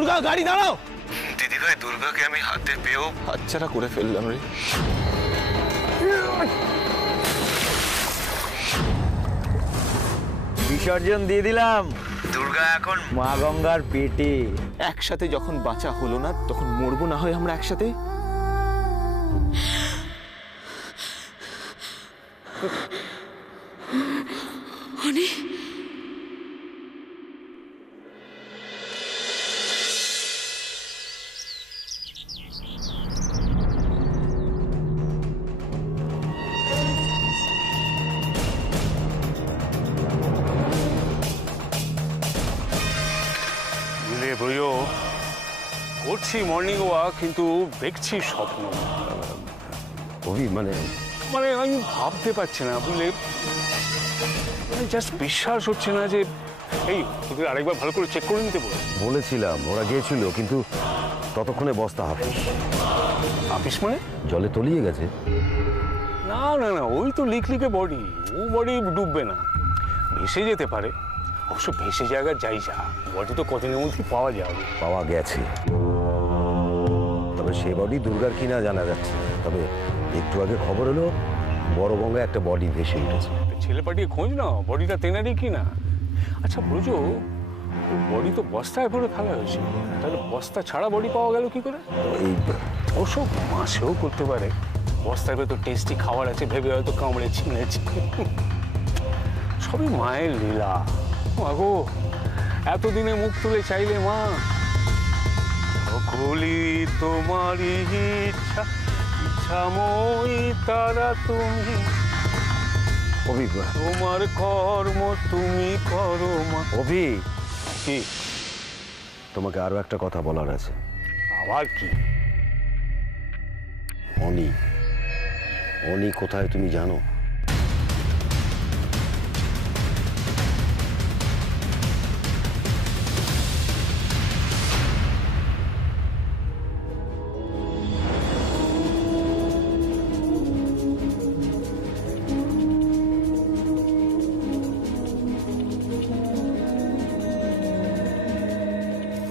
দুর্গা গাড়ি দাঁড়াও। দিদি ভাই, দুর্গাকে আমি হাতে পেয়েও হাতছাড়া করে ফেললাম রে। বিসর্জন দিয়ে দিলাম। দুর্গা এখন মা গঙ্গার পেটে। একসাথে যখন বাঁচা হলো না তখন মরবো না হয় আমরা একসাথে। করছি মর্নিং ওয়াক, কিন্তু দেখছি স্বপ্ন। মানে মানে আমি ভাবতে পারছি না, বুঝলে, জাস্ট বিশ্বাস হচ্ছে না যে এই তোদের আরেকবার ভালো করে চেক করে নিতে বলেছিলাম, ওরা গিয়েছিল, কিন্তু ততক্ষণে বস্তা হাফিস। হাফিস মানে জলে তলিয়ে গেছে। না না না, ওই তো লিকলিকে বডি, ও বডি ডুববে না, ভেসে যেতে পারে। অবশ্য ভেসে জায়গা যাই যা, বডি তো কদিনের মধ্যেই পাওয়া যাবে। পাওয়া গেছে, তবে সে বডি দুর্গার কিনা জানা যাচ্ছে। তবে একটু আগে খবর হলো বড় গঙ্গায় একটা বডি ভেসে উঠেছে। ছেলে পাঠিয়ে খোঁজ না, বডিটা তেনারই কিনা। আচ্ছা বুঝো, বডি তো বস্তায় ভরে ফেলা হয়েছে, তাহলে বস্তা ছাড়া বডি পাওয়া গেল কি করে? এই ওসব মাছেও করতে পারে, বস্তার ভেতর টেস্টি খাবার আছে ভেবে হয়তো কামড়ে ছিঁড়েছে। সবই মায়ের লীলা। মাগো, এতদিনে মুখ তুলে চাইলে মা, সকলি তোমারই ইচ্ছা, ইচ্ছাময়ী তারা তুমি, তোমার কর্ম তুমি করো মা। অভি, কি? তোমাকে আরো একটা কথা বলার আছে। আবার কি? অনি, অনি কোথায় তুমি জানো?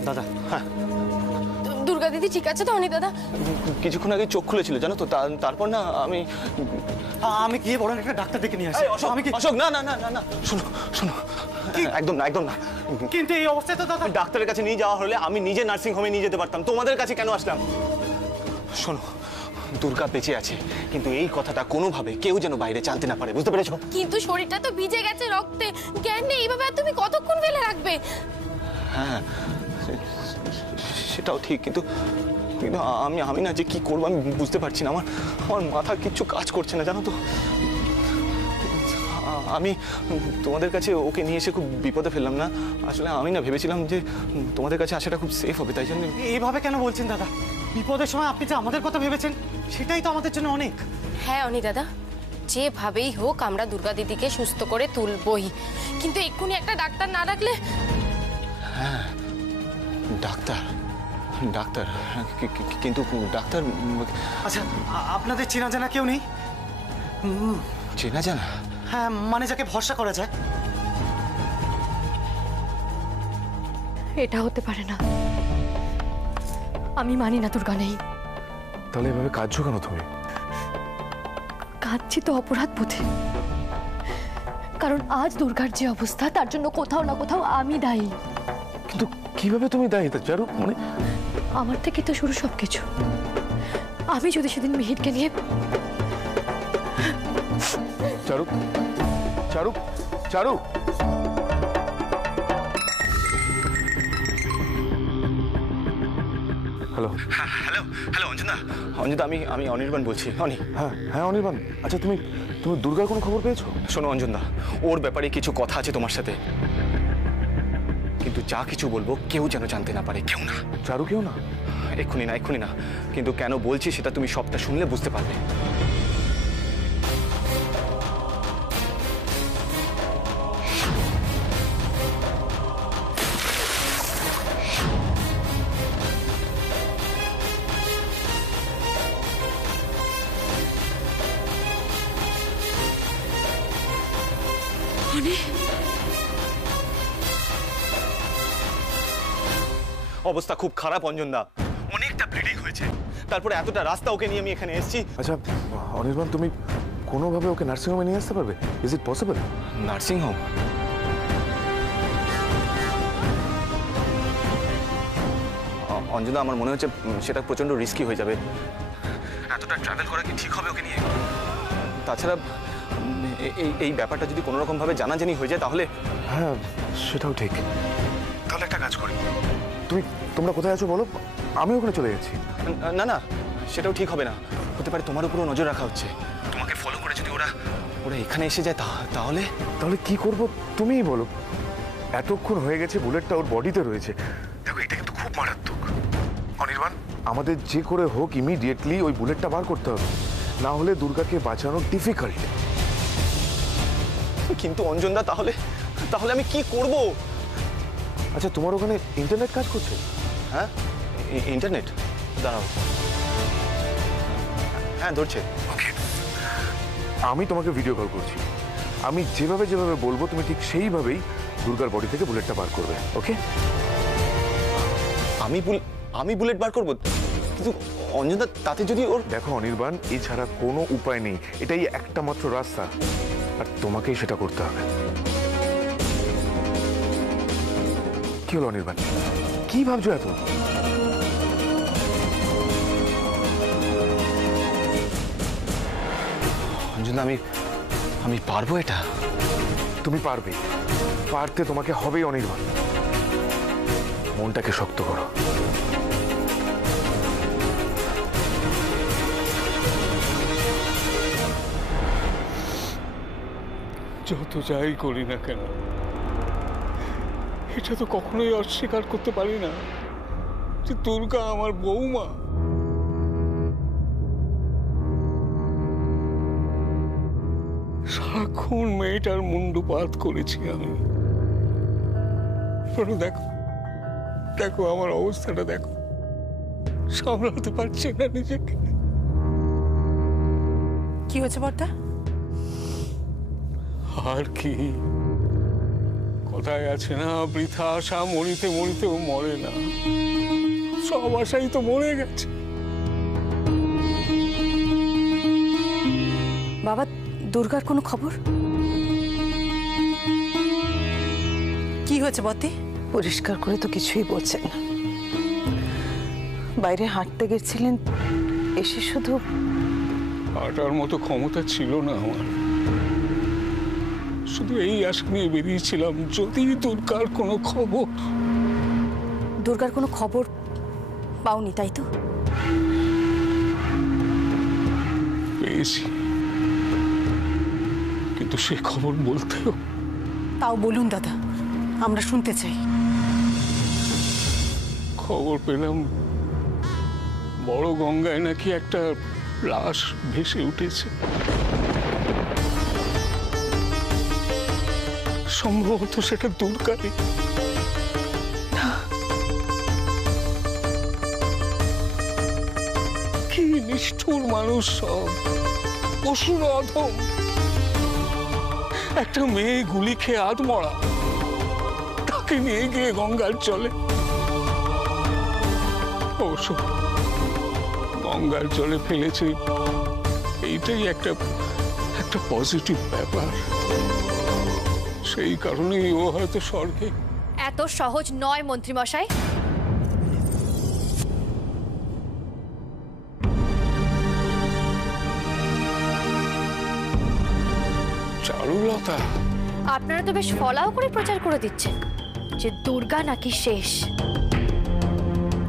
দাদা, হ্যাঁ দুর্গা দিদি ঠিক আছে তো? অনি দাদা কিছুক্ষণ আগে চোখ খুলেছিল জানো তো, তারপর না আমি গিয়ে বরং একটা ডাক্তার ডেকে নিয়ে আসি। অশোক, না না না না না, শোনো শোনো, একদম না একদম না। কিন্তু এই অবস্থায় তো দাদা ডাক্তারের কাছে নিয়ে যাওয়া হলে আমি নিজে নার্সিং হোমে নিয়ে যেতে পারতাম, তোমাদের কাছে কেন আসলাম? শোনো, দুর্গা বেঁচে আছে, কিন্তু এই কথাটা কোনোভাবে কেউ যেন বাইরে জানতে না পারে, বুঝতে পেরেছো? কিন্তু শরীরটা তো ভিজে গেছে রক্তে, জ্ঞান নেই, এইভাবে আর তুমি কতক্ষণ ফেলে রাখবে? হ্যাঁ সেটাও ঠিক, কিন্তু আমি না যে কি করবো আমি বুঝতে পারছি না। আমার মাথা কিচ্ছু কাজ করছে না জানো তো। আমি তোমাদের কাছে ওকে নিয়ে এসে খুব বিপদে ফেললাম না। আসলে আমি না ভেবেছিলাম যে তোমাদের কাছে আসাটা খুব সেফ হবে, তাই জন্য। এইভাবে কেন বলছেন দাদা? বিপদের সময় আপনি যে আমাদের কথা ভেবেছেন সেটাই তো আমাদের জন্য অনেক। হ্যাঁ অনি দাদা, যেভাবেই হোক আমরা দুর্গা দিদিকে সুস্থ করে তুলবই, কিন্তু এক্ষুনি একটা ডাক্তার না ডাকলে। হ্যাঁ ডাক্তার, ডাক্তার, কিন্তু ডাক্তার। আচ্ছা, আপনাদের চেনা জানা কেউ নেই? চেনা জানা? হ্যাঁ, মানে যাকে ভরসা করা যায়। এটা হতে পারে না, আমি মানি না দুর্গা নেই। তাহলে এভাবে কাঁদছো কেন তুমি? কাঁদছি তো অপরাধ বোধে, কারণ আজ দুর্গার যে অবস্থা তার জন্য কোথাও না কোথাও আমি দায়ী। কিন্তু কিভাবে তুমি দায়ী চারু? মানে আমার থেকে তো শুরু সবকিছু। আমি যদি সেদিন মিহিরকে নিয়ে। Charu, Charu, Charu, hello hello hello Anjana, Anjana আমি অনির্বাণ বলছি। অনি। হ্যাঁ হ্যাঁ অনির্বাণ, আচ্ছা তুমি দুর্গার কোনো খবর পেয়েছো? শোনো অঞ্জনা, ওর ব্যাপারে কিছু কথা আছে তোমার সাথে, কিন্তু যা কিছু বলবো কেউ যেন জানতে না পারে, কেউ না। চারু কেউ না? এক্ষুনি না, এক্ষুনি না, কিন্তু কেন বলছি সেটা তুমি সবটা শুনলে বুঝতে পারবে। অবস্থা খুব খারাপ অঞ্জনদা, অনেকটা ব্লিডিং হয়েছে। তারপরে এতটা রাস্তা ওকে নিয়ে আমি এখানে এসেছি। আচ্ছা অনির্বাণ, তুমি কোনোভাবে ওকে নার্সিংহোমে নিয়ে আসতে পারবে? Is it possible? Nursing home? অঞ্জনদা, আমার মনে হচ্ছে সেটা প্রচন্ড রিস্কি হয়ে যাবে। এতটা ট্রাভেল করা কি ঠিক হবে ওকে নিয়ে? তাছাড়া এই ব্যাপারটা যদি কোনো রকম ভাবে জানাজানি হয়ে যায় তাহলে। হ্যাঁ সেটাও ঠিক। তাহলে একটা কাজ করি, তোমরা কোথায় আছো বলো, আমি ওখানে চলে যাচ্ছি। না না, সেটাও ঠিক হবে না। হতে পারে তোমার উপরও নজর রাখা হচ্ছে। তোমাকে ফলো করে যদি ওরা এখানে এসে যায় তাহলে তাহলে কি করব তুমিই বলো। এতক্ষণ হয়ে গেছে বুলেটটা ওর বডিতে রয়েছে। দেখো এটা কিন্তু খুব মারাত্মক অনির্বাণ, আমাদের যে করে হোক ইমিডিয়েটলি ওই বুলেটটা বার করতে হবে, না হলে দুর্গাকে বাঁচানো ডিফিকাল্ট। কিন্তু অঞ্জনদা, তাহলে আমি কি করব? আচ্ছা তোমার ওখানে ইন্টারনেট কাজ করছে? হ্যাঁ ইন্টারনেট, দাঁড়াও। হ্যাঁ ধরছে। ওকে, আমি তোমাকে ভিডিও কল করছি। আমি যেভাবে বলবো তুমি ঠিক সেইভাবেই দুর্গার বডি থেকে বুলেটটা বার করবে। ওকে? আমি বুলেট বার করব? কিন্তু অঞ্জনদা, তাতে যদি ওর। দেখো অনির্বাণ, এছাড়া কোনো উপায় নেই, এটাই একটা মাত্র রাস্তা, আর তোমাকেই সেটা করতে হবে। কি হলো অনির্বাণ, কি ভাবছো এত? অঞ্জনদা, আমি পারবো এটা? তুমি পারবে, পারতে তোমাকে হবেই অনির্বাণ। মনটাকে শক্ত করো। যত যাই করি না কেন, এটা তো কখনোই অস্বীকার করতে পারি না যে দুর্গা আমার বৌমা। সারাক্ষণ মেয়েটার মুন্ডুপাত করেছি আমি। দেখো দেখো আমার অবস্থাটা দেখো, সামলাতে পারছি না নিজেকে। কি হয়েছে বড়দা? আর কি, কথায় আছে না, বৃথা আশা মরিতে মরিতেও মরে না। সব আশাই তো মরে গেছে। বাবা, দুর্গার কোনো খবর? কি হয়েছে বতে? পরিষ্কার করে তো কিছুই বলছেন না। বাইরে হাঁটতে গেছিলেন, এসে শুধু। হাঁটার মতো ক্ষমতা ছিল না আমার। শুধু এই আশা নিয়ে বেরিয়েছিলাম, যদি দুর্গার কোনো খবর। দুর্গার কোনো খবর পাওনি তাই তো? পেয়েছি, কিন্তু সে খবর বলতেও। তাও বলুন দাদা, আমরা শুনতে চাই। খবর পেলাম বড় গঙ্গায় নাকি একটা লাশ ভেসে উঠেছে। সম্ভবত সেটা দুর্গারই। কি নিষ্ঠুর মানুষ সব, পশুর অধম। একটা মেয়ে গুলি খেয়ে আধমরা, তাকে নিয়ে গিয়ে গঙ্গার জলে। অবশ্য গঙ্গার জলে ফেলেছে, এইটাই একটা পজিটিভ ব্যাপার। সেই কারণেই ও হয়তো স্বর্গে। এত সহজ নয় মন্ত্রী মশাই। চারুলতা, আপনারা তো বেশ ফলাও করে প্রচার করে দিচ্ছেন যে দুর্গা নাকি শেষ,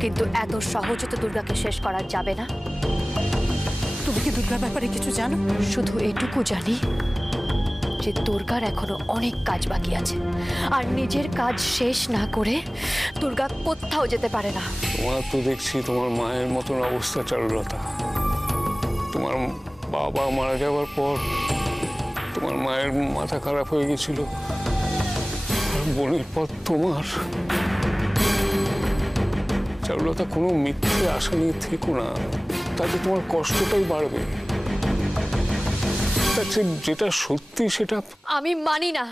কিন্তু এত সহজে তো দুর্গাকে শেষ করা যাবে না। তুমি কি দুর্গার ব্যাপারে কিছু জানো? শুধু এটুকু জানি যে দুর্গার এখনো অনেক কাজ বাকি আছে, আর নিজের কাজ শেষ না করে দুর্গা কোথাও যেতে পারে না। তোমার তো দেখছি তোমার মায়ের মতন অবস্থা চারুলতা। তোমার বাবা মারা যাওয়ার পর তোমার মায়ের মাথা খারাপ হয়ে গেছিল, বোনের পর তোমার। চারুলতা, কোনো মিথ্যে আশা নিয়ে থেকো না, তাতে তোমার কষ্টটাই বাড়বে। যেটা সত্যি সেটা। আমি মানি না।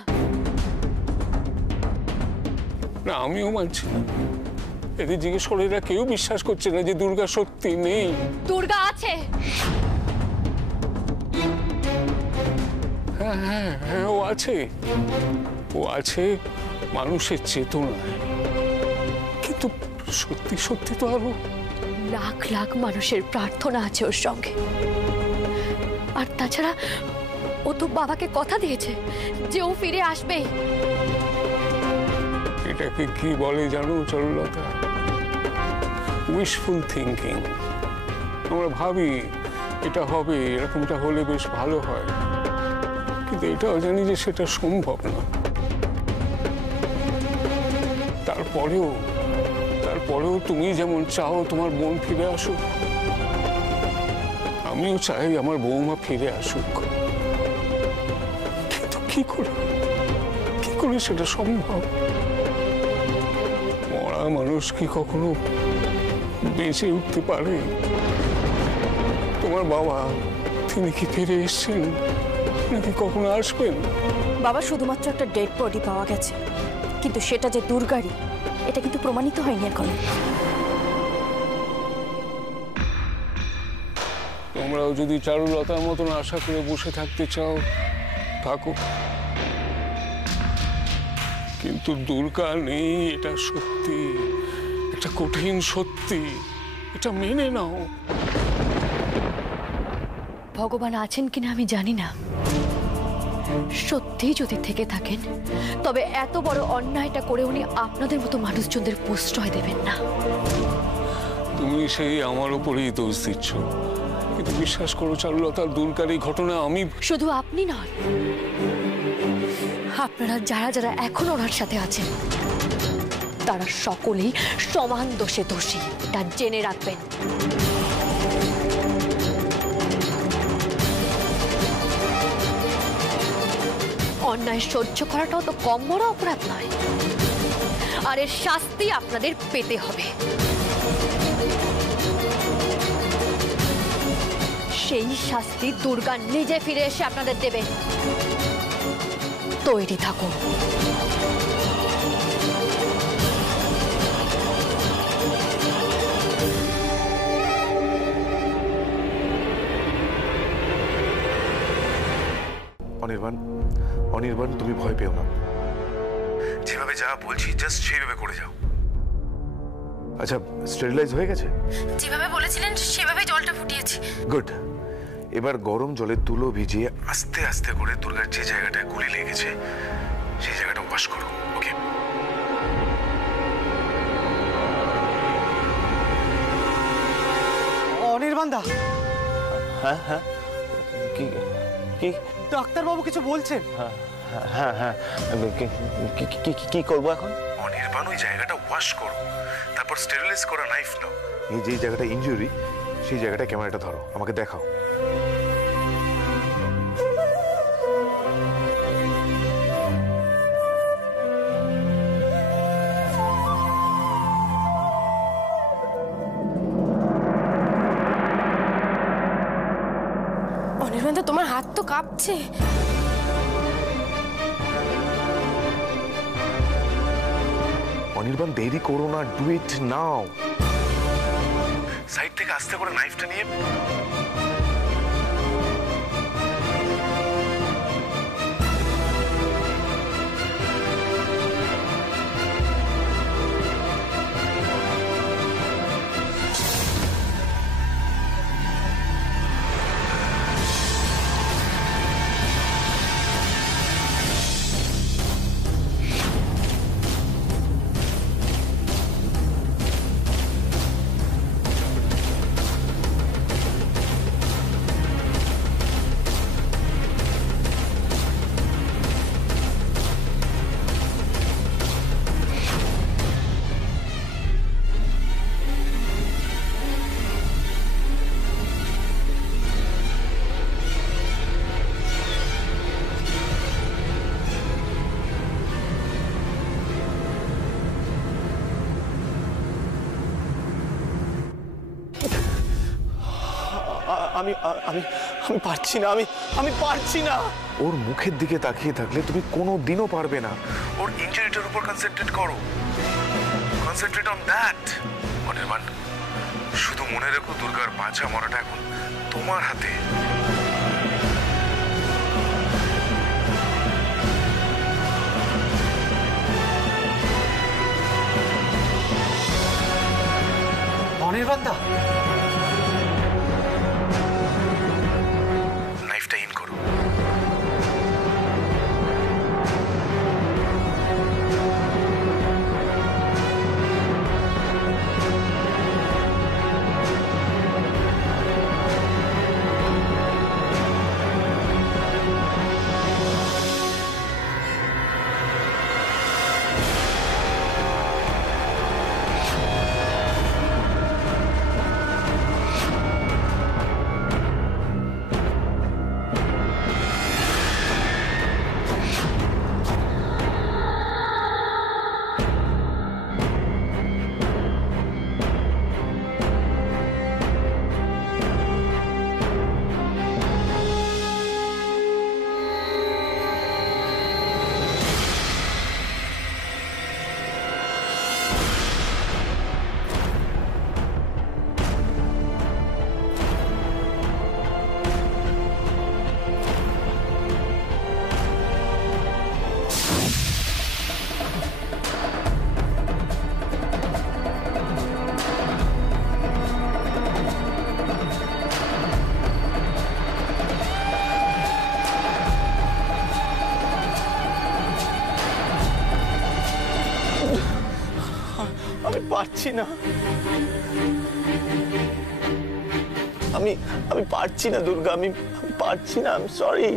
না, আমিও মানছি না। এদের জিজ্ঞেস করে এরা কেউ বিশ্বাস করছে না যে দুর্গা সত্যি নেই। দুর্গা আছে। হ্যাঁ হ্যাঁ হ্যাঁ, ও আছে, ও আছে মানুষের চেতনায়, কিন্তু সত্যি সত্যি তো আরো লাখ লাখ মানুষের প্রার্থনা আছে ওর সঙ্গে। আর তাছাড়া ও তো বাবাকে কথা দিয়েছে যে ও ফিরে আসবে। এটাকে কি বলে জানো চরুলতা? Wishful thinking. আমরা ভাবি এটা হবে, এরকমটা হলে বেশ ভালো হয়, কিন্তু এটাও জানি যে সেটা সম্ভব না। তারপরেও তুমি যেমন চাও তোমার বোন ফিরে আসুক, আমিও চাই আমার বৌমা ফিরে আসুক, কিন্তু কি করে সেটা সম্ভব? মরা মানুষ কি কখনো বেঁচে উঠতে পারে? তোমার বাবা, তিনি কি ফিরে এসেছেন নাকি কখনো আসবেন? বাবা, শুধুমাত্র একটা ডেড বডি পাওয়া গেছে, কিন্তু সেটা যে দুর্গারই এটা কিন্তু প্রমাণিত হয়নি এখন। তোমরাও যদি চারুলতার মতন আশা করে বসে থাকতে চাও থাকো, কিন্তু দুর্গা নেই এটা সত্যি, এটা কঠিন সত্যি, এটা মেনে নাও। ভগবান আছেন কিনা আমি জানি না, সত্যি যদি থেকে থাকেন তবে এত বড় অন্যায়টা করে উনি আপনাদের মতো মানুষজনদের প্রশ্রয় দেবেন না। তুমি সেই আমার উপরেই দোষ দিচ্ছ, কিন্তু বিশ্বাস করো চারুলতার দুর্গার এই ঘটনা আমি শুধু আপনি নন, আপনারা যারা যারা এখন ওনার সাথে আছেন তারা সকলেই সমান দোষে দোষী, তা জেনে রাখবেন। অন্যায় সহ্য করাটাও তো কম বড় অপরাধ নয়, আর এর শাস্তি আপনাদের পেতে হবে। সেই শাস্তি দুর্গা নিজে ফিরে এসে আপনাদের দেবে। তৈরি থাকুন। অনির্বাণ, তুমি ভয় পেও না, যেভাবে যা বলছি জাস্ট সেইভাবে করে যাও। আচ্ছা, স্টেরিলাইজ হয়ে গেছে? যেভাবে বলেছিলেন সেভাবে জলটা ফুটিয়েছি। গুড। এবার গরম জলে তুলো ভিজিয়ে আস্তে আস্তে করে দুর্গার যে জায়গাটায় গুলি লেগেছে সেই জায়গাটা ওয়াশ করো। ওকে? অনির্বাণ দা। হ্যাঁ হ্যাঁ, কি কি ডাক্তারবাবু কিছু বলছেন? হ্যাঁ হ্যাঁ, কি করবো এখন? অনির্বাণ, ওই জায়গাটা ওয়াশ করো, তারপর স্টেরিলাইজ করা নাইফ নাও, এই যে জায়গাটা ইনজুরি সেই জায়গাটা ক্যামেরাটা ধরো, আমাকে দেখাও। অনির্বাণ দা, তোমার হাত তো কাঁপছে। অনির্বাণ, দেরি করো না, ডু ইট নাও। সাইড থেকে আস্তে করে নাইফটা নিয়ে আমি আমি আমি পারছি না, আমি পারছি না। ওর মুখের দিকে তাকিয়ে থাকলে তুমি কোনো দিনও পারবে না। ওর ইনজুরিটার উপর কনসেন্ট্রেট করো। Concentrate on that. অনির্বাণ, শুধু মনে রেখো দুর্গার বাঁচা মরাটা এখন তোমার হাতে। অনির্বাণ দা, নাইফটা ইন করো। আমি পারছি না, আমি পারছি না দুর্গা, আমি পারছি না। আমি সরি।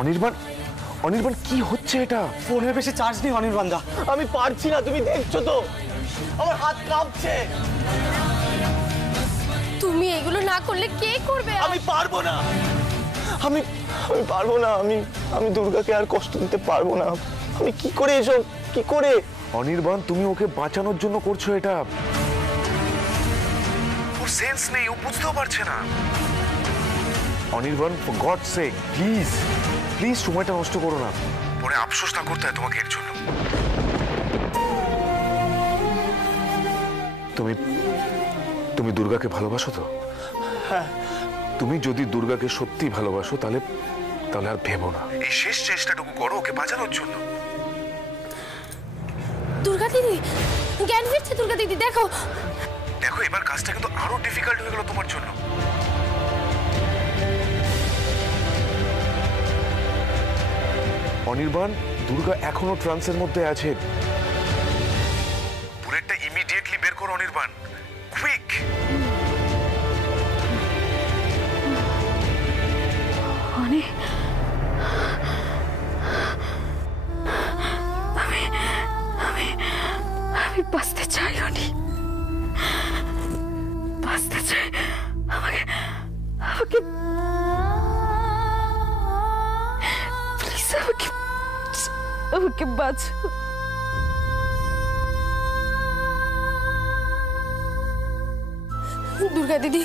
অনির্বাণ, অনির্বাণ কি হচ্ছে এটা? ফোনের বেশি চার্জ নেই অনির্বাণ দা। আমি পারছি না, তুমি দেখছো তো আমার হাত কাঁপছে। তুমি এগুলো না করলে কে করবে? আমি পারবো না, আমি পারবো না। আমি দুর্গাকে আর কষ্ট দিতে পারবো না। আমি কি করে এসব, কি করে? অনির্বাণ, তুমি ওকে বাঁচানোর জন্য করছো এটা। ওর সেন্স নেই, ও বুঝতেও পারছে না। Anirban, for God sake, please please সময়টা নষ্ট করো না। পরে আফসোস না করতে হয় তোমাকে এর জন্য। তুমি দুর্গাকে ভালোবাসো তো? হ্যাঁ। তুমি যদি দুর্গাকে সত্যি ভালোবাসো তাহলে আর ভেবো না, এই শেষ চেষ্টাটুকু করো ওকে বাঁচানোর জন্য। দুর্গা দিদি জ্ঞান ফিরছে। দুর্গা দিদি দেখো, এবার কাজটা কিন্তু আরো ডিফিকাল্ট হয়ে গেল তোমার জন্য। অনির্বাণ, দুর্গা এখনো ট্রান্সের মধ্যে আছে। বুলেটটা ইমিডিয়েটলি বের করো অনির্বাণ, কুইক। আমি বাঁচতে চাই অনি, বাঁচতে চাই। আমাকে প্লিজ আমাকে বাঁচাও। দুর্গা দিদি,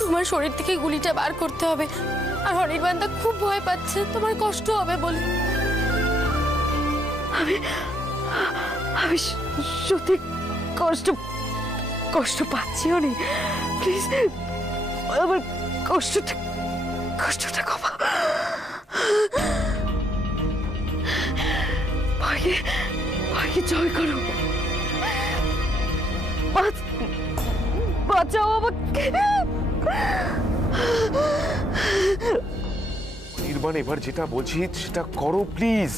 তোমার শরীর থেকে গুলিটা বার করতে হবে। আর অনির্বাণদা খুব ভয় পাচ্ছে তোমার কষ্ট হবে বলে। আমি সত্যি কষ্ট পাচ্ছি অনেক। প্লিজ আমার কষ্টটা কমা। ভাইকে জয় করো, বাঁচাও আমাকে। নির্বাণ, এবার যেটা বলছি সেটা করো প্লিজ।